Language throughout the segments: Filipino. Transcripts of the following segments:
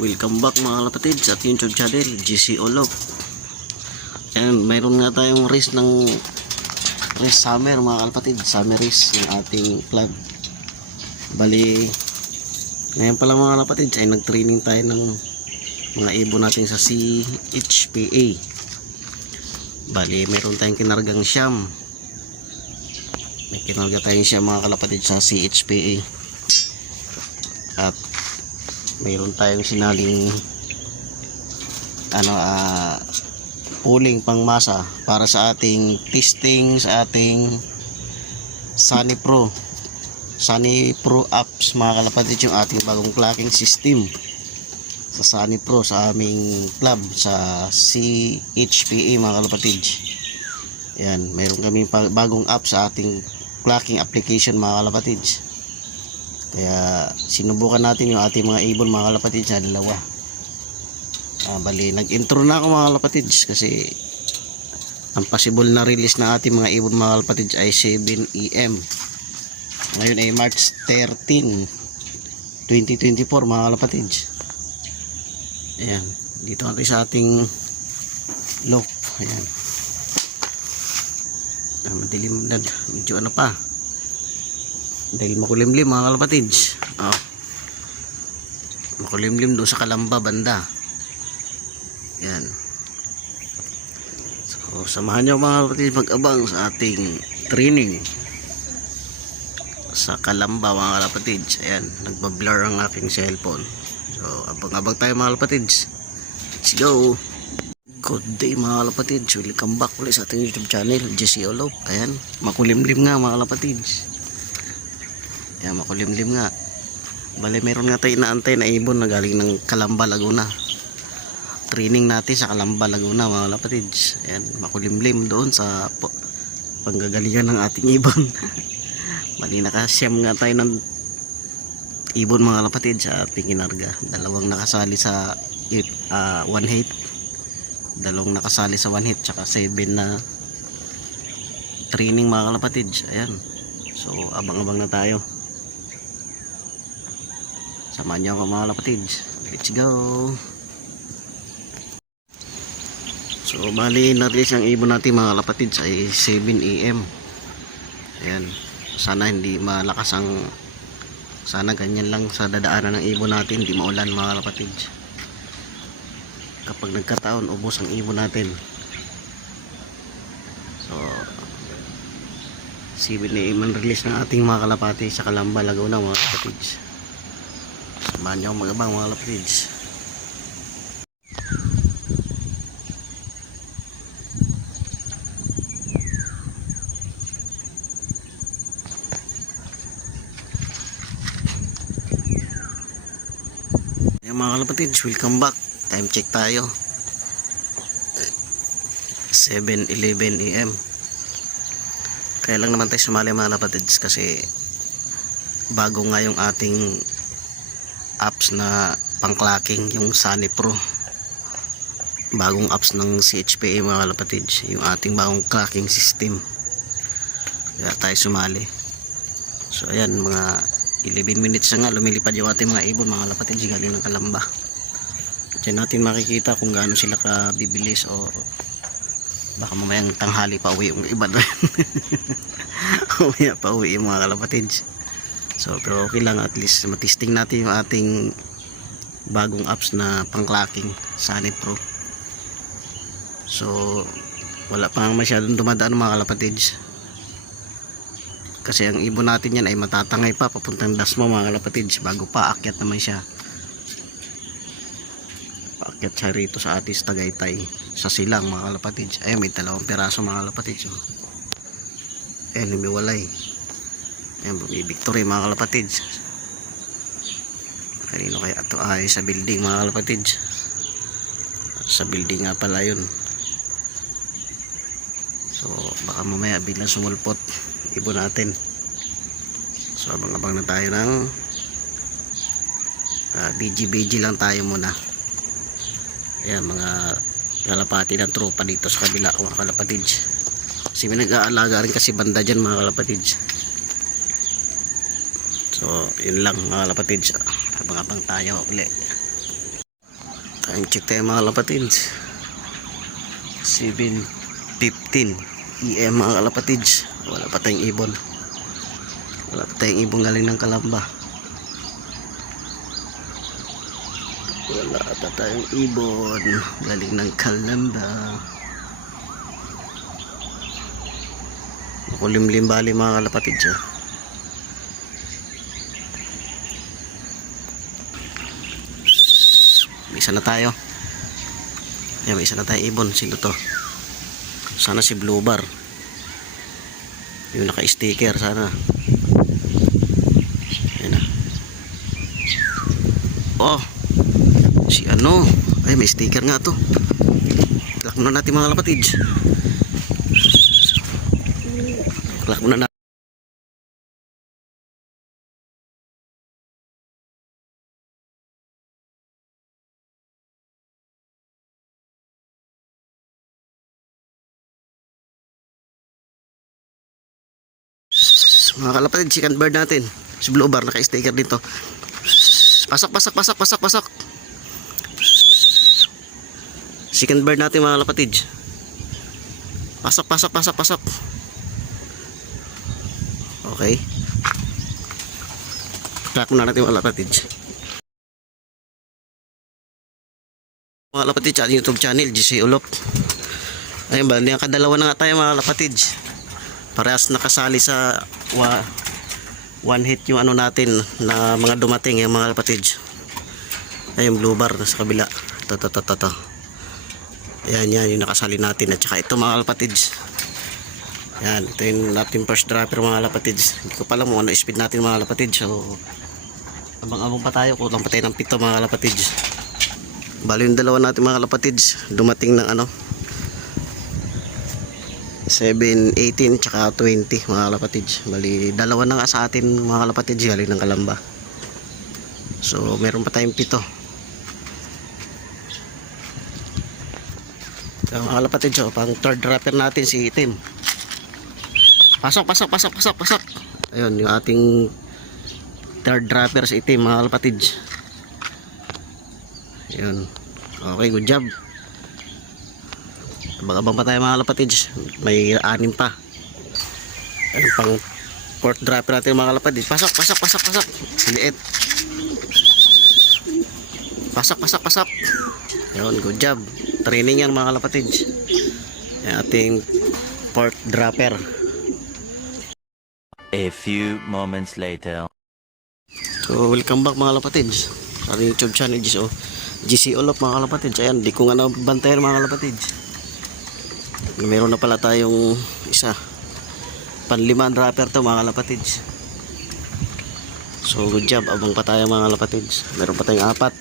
Welcome back mga kalapatid sa ating YouTube channel, GC Olop. Ayan, mayroon nga tayong race summer mga kalapatid. Summer race ng ating club. Bali, ngayon pala mga kalapatid ay nag-training tayo ng mga ibon natin sa CHPA. Bali, mayroon tayong kinargang siyam. May kinarga tayong siyam mga kalapatid sa CHPA. At mayroon tayong sinaling pooling pang masa para sa ating testing sa ating Sunny Pro apps mga kalapatid, yung ating bagong clocking system sa Sunny Pro sa aming club sa CHPA mga kalapatid. Yan, mayroon kami bagong app sa ating clocking application mga kalapatid. Kaya sinubukan natin yung ating mga ibon mga kalapatid sa dalawa. Bali, nag-intro na ako mga kalapatid kasi ang possible na release na ating mga ibon mga kalapatid ay 7 AM. Ngayon ay March 13, 2024 mga kalapatid. Ayan, dito natin sa ating loop. Ayan. Madilim na, medyo ano pa. Dahil makulimlim mga kalapatids. Makulimlim doon sa Kalamba banda. Yan. So samahan nyo mga kalapatids mag-abang sa ating training sa Kalamba mga kalapatids. Ayan, nagbablur ang aking cellphone. So abang-abang tayo mga kalapatids. Let's go. Good day mga kalapatids. Welcome back ulit sa ating YouTube channel, GC Olop. Ayan, makulimlim nga mga kalapatids. Yan, makulimlim nga. Bale, meron nga tayo inaantay na ibon na galing ng Calamba, Laguna. Training natin sa Calamba, Laguna mga kalapatids. Ayan, makulimlim doon sa panggagalingan ng ating ibon. Bali, nakasyam nga tayo ng ibon mga kalapatids sa ating kinarga. Dalawang nakasali sa 1 hit. Dalawang nakasali sa 1 hit. Tsaka 7 na training mga kalapatids. Ayan. So, abang-abang na tayo. Samahan nyo ako mga kalapatids. Let's go. So bali na-release ang ibon natin mga kalapatids ay 7 AM. Ayan. Sana hindi malakas ang, sana ganyan lang sa dadaanan ng ibon natin, hindi maulan mga kalapatids. Kapag nagkataon ubos ang ibon natin. So 7 AM ang release ng ating mga kalapati sa Calamba, Laguna mga kalapatids. Samahan nyo akong mag-abang mga kalapatids. Ayan mga kalapatids, welcome back. Time check tayo. 7:11 AM. Kaya lang naman tayo sumali mga kalapatids kasi bago nga yung ating apps na pang-clocking, yung Sunny Pro. Bagong apps ng CHPA mga kalapatids, yung ating bagong clocking system. Kaya tayo sumali. So ayan, mga 11 minutes na nga lumilipad yung ating mga ibon mga kalapatids galing ng Kalamba. Diyan natin makikita kung gaano sila kabibilis, o baka mamayang tanghali pa uwi yung iba doon. Uwi pa uwi yung mga kalapatids. So pero okay lang, at least matesting natin yung ating bagong apps na pang-clocking, Sunny Pro. So wala pang masyadong dumadaan mga kalapatids. Kasi ang ibon natin yan ay matatangay pa papuntang Dasma mga kalapatids bago pa akyat naman siya. Paakyat siya rito sa atis Tagaytay sa Silang mga kalapatids. Ayun, may 2 piraso mga kalapatids. Ayun, umiwalay. Ayan, bumi-victory mga kalapatids. Kanino kaya ito? Ay sa building mga kalapatids. Sa building nga pala yun. So baka mamaya biglang sumulpot ibon natin. So abang-abang na tayo ng BG lang tayo muna. Ayan, mga kalapati ng tropa dito sa kabila mga kalapatids. Kasi may nag-aalaga rin kasi banda dyan mga kalapatids. So yun lang mga kalapatids, abang-abang tayo ulit. Time check tayo mga kalapatids. 7:15 PM mga kalapatids. Wala pa tayong ibon. Wala pa tayong ibon galing ng Kalamba. Wala pa tayong ibon galing ng Kalamba. Makulimlim bali mga kalapatids. May isa na tayo. Ayan, may isa na tayong ibon. Sino to? Sana si Blue Bar. Yung naka-sticker sana. Ayan na. Oh, si ano? Ay, may sticker nga to. Klak muna natin mga kalapatids. Klak muna natin. Mga kalapatid, second bird natin. Si Blue Bar, naka-sticker dito. Pasok, pasok, pasok, pasok, pasok. Second bird natin mga kalapatid. Pasok, pasok, pasok, pasok. Okay. Track muna natin mga kalapatid. Mga kalapatid, sa YouTube channel, GC Ulop. Ayun ba, hindi ang kadalawa na nga tayo mga kalapatid. Parehas nakasali sa one hit yung ano natin na mga dumating yung mga kalapatids. Ayun, Blue Bar sa kabila. Ito. Yan yung nakasali natin. At saka ito mga kalapatids. Yan, ito yung natin first dropper mga kalapatids. Hindi ko pa alam kung ano speed natin mga kalapatids. So abang-abang pa tayo. Kulang pa tayo ng 7 mga kalapatids. Bali yung dalawa natin mga kalapatids dumating ng ano 7:18 tsaka 20 mga kalapatids. Bali dalawa na nga sa atin mga kalapatids galing ng Kalamba. So meron pa tayong 7. So, mga kalapatids, so, pang third dropper natin si Itim. Pasok. Ayun yung ating third dropper si Itim mga kalapatids. Ayun. Okay, good job. Abang-abang pa tayo mga kalapatids. May 6 pa. Ayun pang fourth dropper natin mga kalapatids. Pasok. Siliit. Pasok. Ayun, good job. Training yan mga kalapatids. Yung ating fourth dropper. A few moments later. So welcome back mga kalapatids sa YouTube channel GC Ulop mga kalapatids. Ayan, di ko nga nabantayan mga kalapatids. Meron na pala tayong isa. Panlimang dropper to mga kalapatids. So good job, abang pa tayo mga kalapatids. Meron pa tayong 4.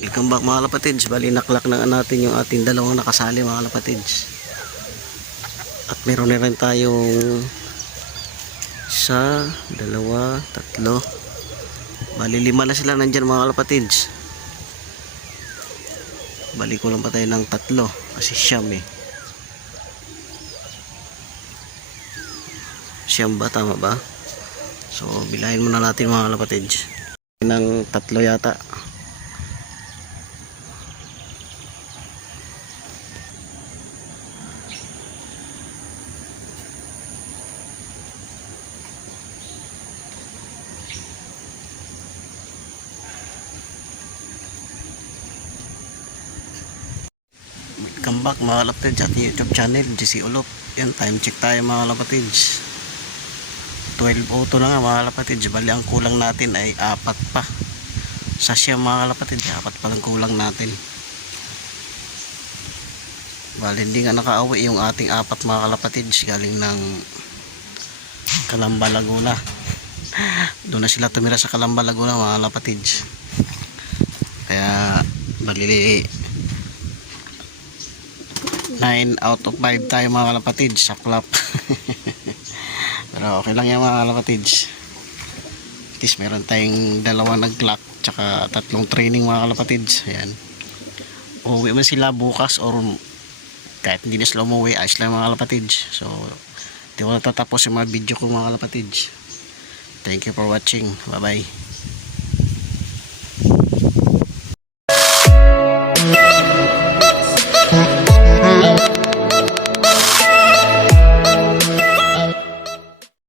Welcome back mga kalapatids. Bali naklak na natin yung ating dalawang nakasali mga kalapatids. At meron na rin tayong 1, 2, 3. Bali 5 na sila nandyan mga kalapatids. Bali ko lang pa tayo ng 3 kasi siyam siyam ba, tama ba? So bilahin muna natin mga kalapatids ng 3 yata. Welcome back mga kalapatids at YouTube channel GC Ulop. Yan, time check tayo mga kalapatids. 12:02 na nga mga kalapatids. Bali ang kulang natin ay 4 pa. Sa siya mga kalapatids, 4 pa lang kulang natin. Bali hindi nga nakauwi yung ating 4 mga kalapatids galing ng Kalamba, Laguna. Doon na sila tumira sa Kalamba, Laguna mga kalapatids. Kaya bali 9 out of 5 tayo mga kalapatids sa clap. Pero okay lang yan mga kalapatids. At least meron tayong 2 nag-clock tsaka 3 training mga kalapatids. Ayan. Uuwi man sila bukas or kahit hindi na sila umuwi, ayos lang mga kalapatids. So di ko natatapos yung mga video ko mga kalapatids. Thank you for watching. Bye bye.